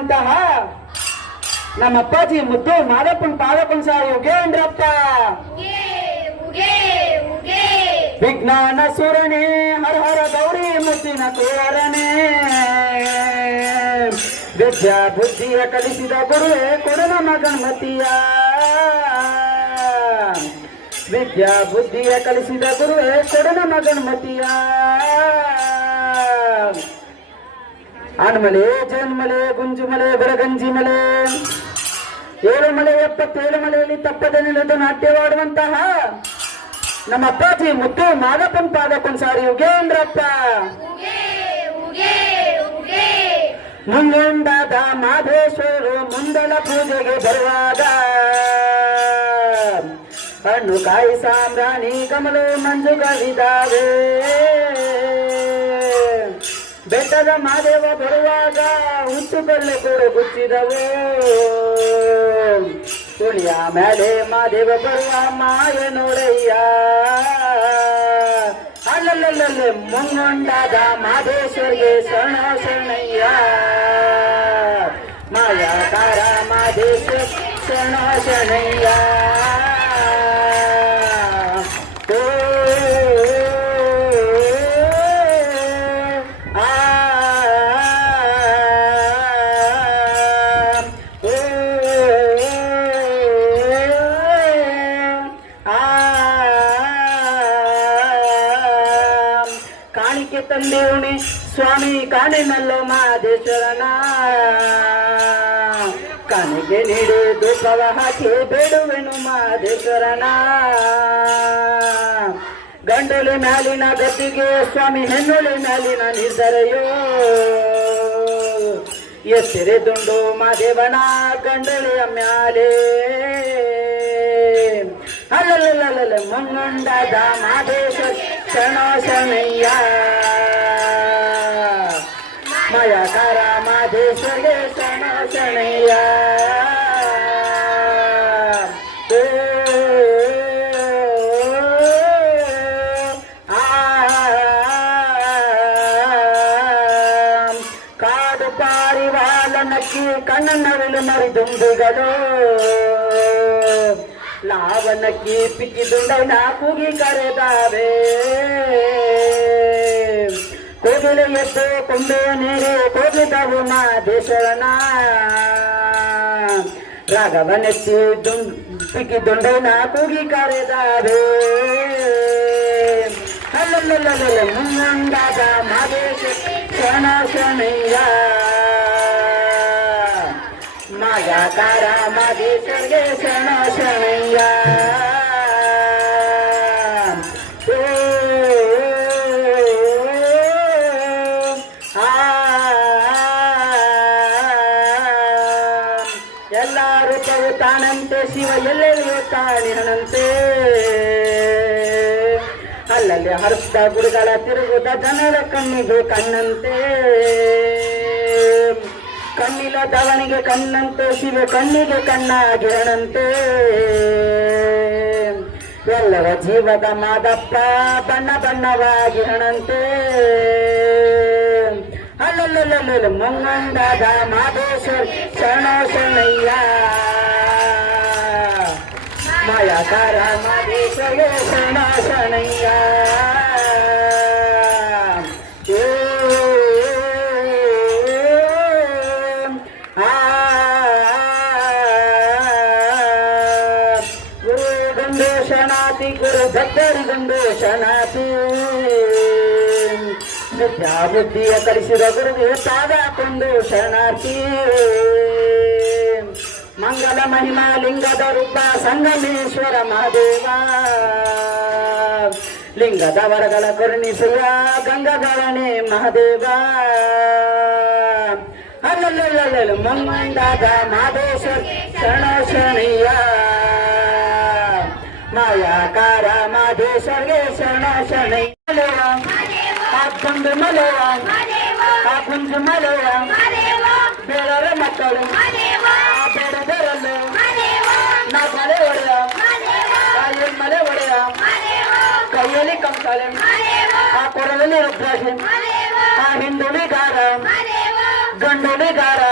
ಮಾಡುವಂತಹ ನಮ್ಮ ಅಪ್ಪಾಜಿ ಮುದ್ದು ಮಾದಪ್ಪನ ಪಾದಪ್ಪನ ಸಾಯುಗೆ ಅಂದ್ರಪ್ಪ. ವಿಜ್ಞಾನ ಸೂರನೇ ಹರ ಹರ ಗೌರಿ ಮುದ್ದಿನ ತೋರನೇ, ವಿದ್ಯಾ ಬುದ್ಧಿಯ ಕಲಿಸಿದ ಗುರುವೇ ಕೊಡು ನಮ್ಮ ಗಣಮತಿಯ. ವಿದ್ಯಾ ಬುದ್ಧಿಯ ಕಲಿಸಿದ ಗುರುವೇ ಕೊಡು ನಮ್ಮ ಗಣಮತಿಯ. ಆನ್ಮಲೆ ಜನ್ಮಲೆ ಗುಂಜುಮಲೆ ಬೆರಗಂಜಿ ಮಲೆ 7 ಮಲೆ 77 ಮಲೆಯಲ್ಲಿ ತಪ್ಪದೆ ನಿಲ್ಲದು ನಾಟ್ಯವಾಡುವಂತಹ ನಮ್ಮ ಅಪ್ಪಾಜಿ ಮುದ್ದು ಮಾದಪ್ಪನ ಪಾದಪ್ಪನ ಸಾರಿ ಯುಗೇಂದ್ರಪ್ಪ. ಮುಂಗುಂಡಾದ ಮಾದೇಶ್ವರು ಮುಂದಲ ಪೂಜೆಗೆ ಬರುವಾಗ ಹಣ್ಣು ಕಾಯಿ ಸಾಂಬ್ರಾಣಿ ಗಮಲು ಮಂಜು ಕವಿದಾವೆ. ಬೆಟ್ಟದ ಮಾದೇವ ಬರುವಾಗ ಹುಚ್ಚು ಬಲ್ಲೆ ಕೂಡ ಗುಚ್ಚಿದವು. ಸುಳಿಯ ಮೇಲೆ ಮಾದೇವ ಬರುವ ಮಾಯ ನೋಡಯ್ಯ. ಅಲ್ಲಲ್ಲಲ್ಲೇ ಮುಂಗೊಂಡಾದ ಮಾದೇಶ್ವರಿಗೆ ಶರಣ ಶರಣಯ್ಯ. ಮಾಯಾಕಾರ ಮಾದೇಶ್ವರ ಶರಣ ಶರಣಯ್ಯ. ಕಾಣಿಕೆ ತಂದೇವಣೆ ಸ್ವಾಮಿ ಕಾಣೆನಲ್ಲೋ ಮಾದೇಶ್ವರನ. ಕಾಣಿಕೆ ನೀಡಿ ಧೂಪವ ಹಾಕಿ ಬೇಡುವೆನು ಮಾದೇಶ್ವರನ. ಗಂಡೊಲೆ ಮ್ಯಾಲಿನ ಗದ್ದಿಗೆ ಸ್ವಾಮಿ ಹೆಣ್ಣೊಲೆ ಮ್ಯಾಲಿನ ನಿರ್ಧರೆಯೋ. ಎತ್ತರೆ ದುಂಡು ಮಾದೇವನ ಗಂಡೊಲೆಯ ಮ್ಯಾಲೆ. ಅಲ್ಲಲ್ಲಲ್ಲ ಮುಂಗೊಂಡಾದ ಮಾದೇಶ್ವರ ಶರಣ ಶರಣಯ್ಯ. ಮಾಯಾಕಾರ ಮಾದೇಶ್ವರಿಗೆ ಶರಣ ಶರಣಯ್ಯ. ಕಾಡು ಪಾರಿವಾಳ ನಕ್ಕಿ ಕಣ್ಣನವಿಲು ಮರಿದುಂಬಿಗಳು. ಲಾವಣಕ್ಕಿ ಪಿಕ್ಕಿದುಂಡನ ಕೂಗಿ ಕರೆದಾವೆ. ಕೋಗಿಲೆ ಎದ್ದು ಕೊಂಬೆ ನೀರಿ ಕೋಗಿದವು ಮಾದೇಶ್ವರನ. ರಾಘವನೆತ್ತಿ ಪಿಕ್ಕಿದುಂಡನ ಕೂಗಿ ಕರೆದಾವೆ. ಅಲ್ಲಲ್ಲಲ್ಲ ಮುಂಗಂಗಾದ ಮಾದೇಶ್ವರ ಶರಣ ಶರಣಯ್ಯ. ಮಾಯಾಕಾರ ಮಾದೇಶ್ವರಿಗೆ ಶರಣ ಶರಣಯ್ಯ. ಎಲ್ಲರೂ ತಾನಂತೆ ಶಿವ ಎಲ್ಲೆಲ್ಲಿಯೂ ತಾಳಿನಂತೆ. ಅಲ್ಲಲ್ಲಿ ಹರಿಸಿದ ಗುರುಗಳ ತಿರುಗುದ ಜನರ ಕಣ್ಣಿಗೆ ಕಣ್ಣಂತೆ. ಕಣ್ಣಿಲ್ಲದವನಿಗೆ ಕಣ್ಣಂತೆ ಶಿವ ಕಣ್ಣಿಗೆ ಕಣ್ಣಾಗಿರಣಂತೆ. ಎಲ್ಲರ ಜೀವದ ಮಾದಪ್ಪ ಬಣ್ಣ ಬಣ್ಣವಾಗಿರಣಂತೆ. ಅಲ್ಲಲ್ಲಲ್ಲ ಮುಂಗಂಡಾದ ಮಾದೇಶ್ವರ ಶರಣ ಶರಣಯ್ಯ. ಮಾಯಾಕಾರ ಮಾದೇಶ್ವರ ಶರಣ ಶರಣಯ್ಯ. ಗಂಡೋಷನಾತಿ ಗುರು ಭಕ್ತರಿ ಗಂಡೋಷನಾತಿ. ವಿದ್ಯಾ ಬುದ್ಧಿಯ ಕಲಿಸಿದ ಗುರುಗೆ ಪಾದ ಕೊಂಡು ಶರಣಾರ್ಥಿ. ಮಂಗಲ ಮಹಿಮಾ ಲಿಂಗದ ರೂಪ ಸಂಗಮೇಶ್ವರ ಮಹಾದೇವ. ಲಿಂಗದ ವರಗಳ ಕರುಣಿಸುವ ಗಂಗಗಳನೆ ಮಹಾದೇವ. ಅಲ್ಲಲ್ಲಲ್ಲ ಮುಂಗಂಡಾದ ಮಾದೇಶ್ವರ ಶರಣ ಶರಣಯ್ಯ. ಮಾಯಾಕಾರ ಮಾದೇಶ್ವರಿಗೆ ಶರಣ ಶರಣಯ್ಯ. ಕುಂಜು ಮಲೆಯ ಕುಂಜು ಮಲೆಯ ಬೇಡರ ಮಕ್ಕಳು ಬೇಡದರಲ್ಲೂ ನಾ ಮಲೆ ಒಡೆಯ ಕಾಯಲ್ಲಿ ಮಲೆ ಒಡೆಯ ಕೈಯಲ್ಲಿ ಕಂಸಾಲೆ ಆ ಕೊರದಲ್ಲಿ ರುದ್ರಾಕ್ಷಿ ಆ ಹಿಂದುಳಿಗಾರ ಗಂಡುಳಿಗಾರ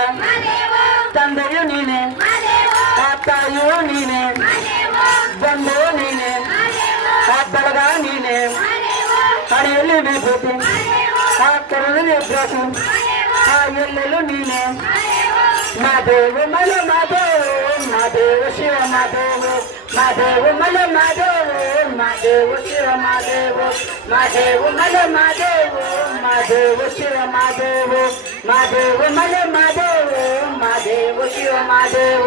ತಲೆಯಲ್ಲಿ ವಿಭೂತಿ ಆ ಕರದಲ್ಲಿ ಅಭ್ಯಾಸ ಆ ಎಲ್ಲೆಲ್ಲೂ ನೀನೆ ಮಾದೇವ ಮಲ ಮಾದೇವ ಮಾದೇವ ಶಿವ ಮಾದೇವ ಮಾದೇವ ಮಲ ಮಾದೇವ ಮಾದೇವ ಶಿವ ಮಾದೇವ ಮಾದೇವ ಮಲ ಮಾದೇವ ಮಾದೇವ ಶಿವ ಮಾದೇವ ಮಾದೇವ ಮಲ ಮಾದೇವ ಮಾದೇವ ಶಿವ ಮಾದೇವ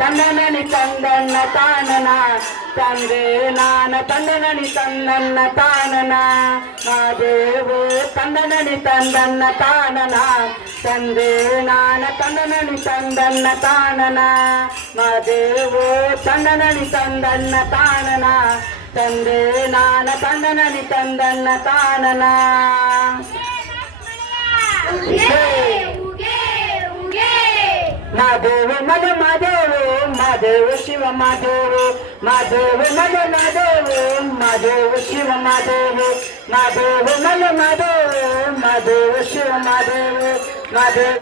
ತಂದನನಿ ತಂದನ್ನ ತಾನನ ತಂದೆ ನಾನ ತಂದನನಿ ತಂದನ್ನ ತಾನನ ಮಾದೇವ ತಂದನನಿ ತಂದನ್ನ ತಾನನ ತಂದೆ ನಾನ ತಂದನನಿ ತಂದನ್ನ ತಾನನ ಮಾದೇವ ತಂದನನಿ ತಂದನ್ನ ತಾನನ ತಂದೆ ನಾನ ತಂದನನಿ ತಂದನ್ನ ತಾನನ ಮಾದೇವ ಮಲ ಮಾದೇವ ಮಾದೇವ ಶಿವ ಮಾದೇವ ಮಾದೇವ ಮಲ ಮಾದೇವ ಮಾದೇವ ಶಿವ ಮಾದೇವ ಮಾದೇವ ಮಲ ಮಾದೇವ ಮಾದೇವ ಶಿವ ಮಾದೇವ ಮಾದೇವ